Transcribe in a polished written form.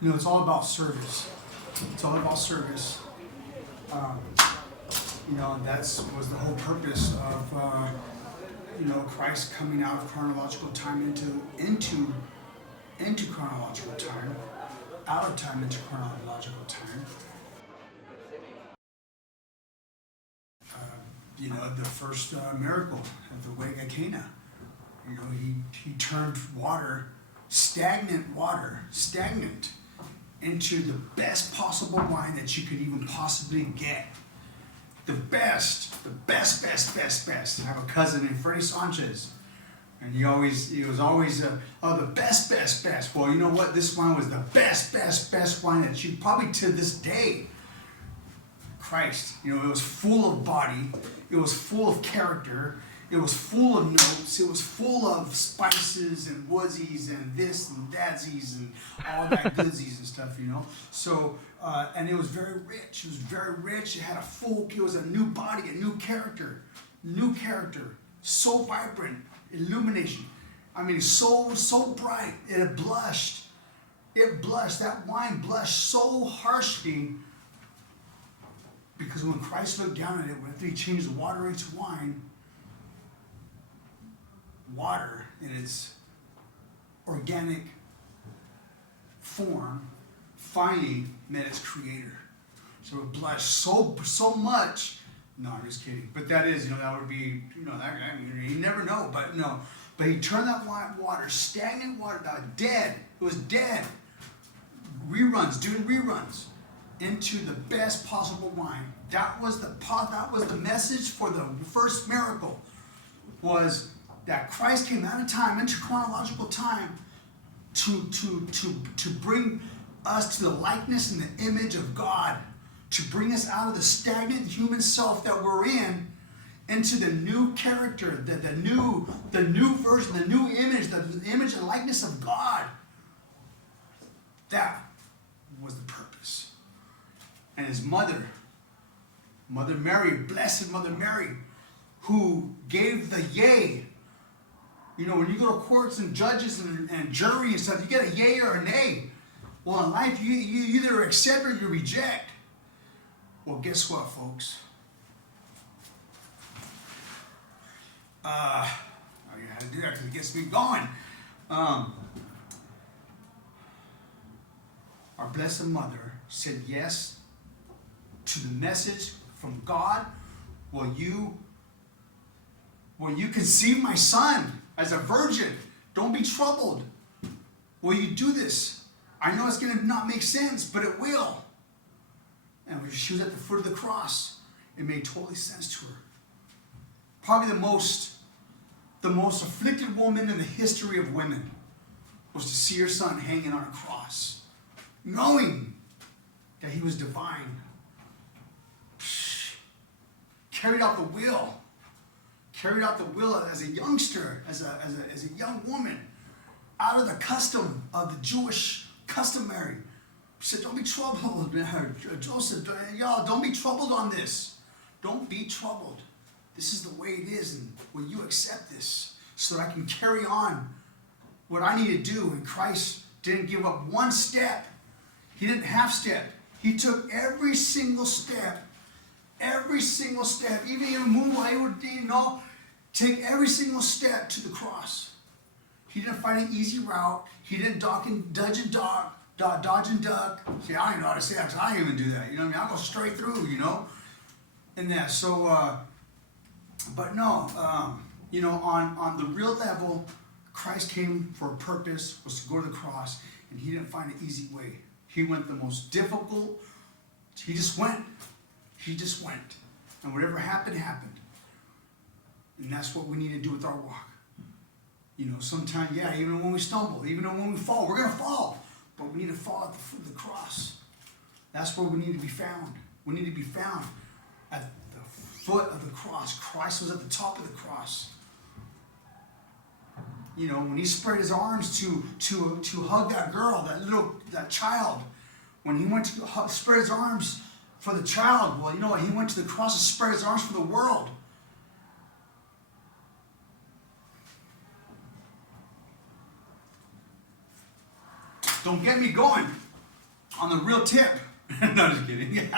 You know, it's all about service. It's all about service. Um, you know, and that's was the whole purpose of you know, Christ coming out of chronological time into chronological time, out of time into chronological time. You know, the first miracle at the Wake at Cana. You know, he turned stagnant water, into the best possible wine that you could even possibly get. The best. I have a cousin named Freddie Sanchez, and he was always the best. Well, you know what? This wine was the best wine that you probably to this day. Christ, you know, it was full of body, it was full of character, it was full of notes, it was full of spices and woodsies and this and thatsies and all that goodsies and stuff, you know. So, and it was very rich. It was very rich. It had it was a new body, a new character, so vibrant, illumination. I mean, so bright. It blushed. That wine blushed so harshly. Because when Christ looked down at it, after he changed the water into wine, water in its organic form finally met its creator. So it blushed so much. No, I'm just kidding. But that is, you know, that would be, you know, you never know. But no, but he turned that water, stagnant water, dead. It was dead. Doing reruns. Into the best possible wine. That was the message for the first miracle. Was that Christ came out of time into chronological time to bring us to the likeness and the image of God, to bring us out of the stagnant human self that we're in into the new character, the new version, the new image, the image and likeness of God. That was the purpose. And his mother Mary, blessed Mother Mary, who gave the yay. You know, when you go to courts and judges and jury and stuff, you get a yay or a nay. Well, in life, you either accept or you reject. Well, guess what, folks? I had to do that because it gets me going. Our Blessed Mother said yes to the message from God. Will you conceive my son as a virgin? Don't be troubled. Will you do this? I know it's going to not make sense, but it will. And when she was at the foot of the cross, it made totally sense to her. Probably the most afflicted woman in the history of women was to see her son hanging on a cross, knowing that he was divine. Carried out the will as a youngster, as a young woman, out of the custom of the Jewish customary. She said, don't be troubled. Joseph, y'all, don't be troubled on this. Don't be troubled. This is the way it is, and will you accept this so that I can carry on what I need to do? And Christ didn't give up one step. He didn't half step. He took every single step. Even in moonlight, he would, you know, take every single step to the cross. He didn't find an easy route. He didn't dodge and duck. See, I don't even know how to say that because I don't even do that. You know what I mean? I'll go straight through, you know, and that. So, but no, you know, on the real level, Christ came for a purpose, was to go to the cross, and he didn't find an easy way. He went the most difficult. He just went. And whatever happened, happened. And that's what we need to do with our walk. You know, sometimes, yeah, even when we stumble, even when we fall, we're going to fall. But we need to fall at the foot of the cross. That's where we need to be found. We need to be found at the foot of the cross. Christ was at the top of the cross. You know, when he spread his arms to hug that girl, that child, when he went to spread his arms for the child, well, you know what? He went to the cross and spread his arms for the world. Don't get me going. on the real tip, no, just kidding.